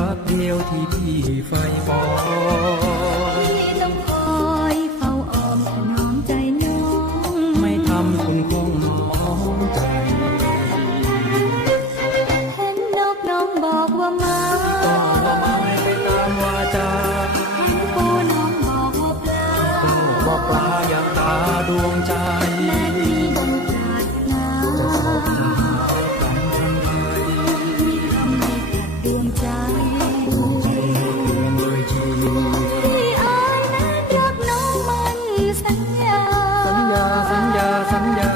ยรักเดียวที่พี่ใฝ่ฝันพี่ต้องคอยเฝ้าอ้อมถนอมใจน้อง ไม่ทำคุณคงมองใจ เห็นนกน้องบอกว่ามาก็ว่าไปตามวาจาเห็นปูน้องบอกว่าปลาบอกปลาอยากตาดวงใจ Yeah.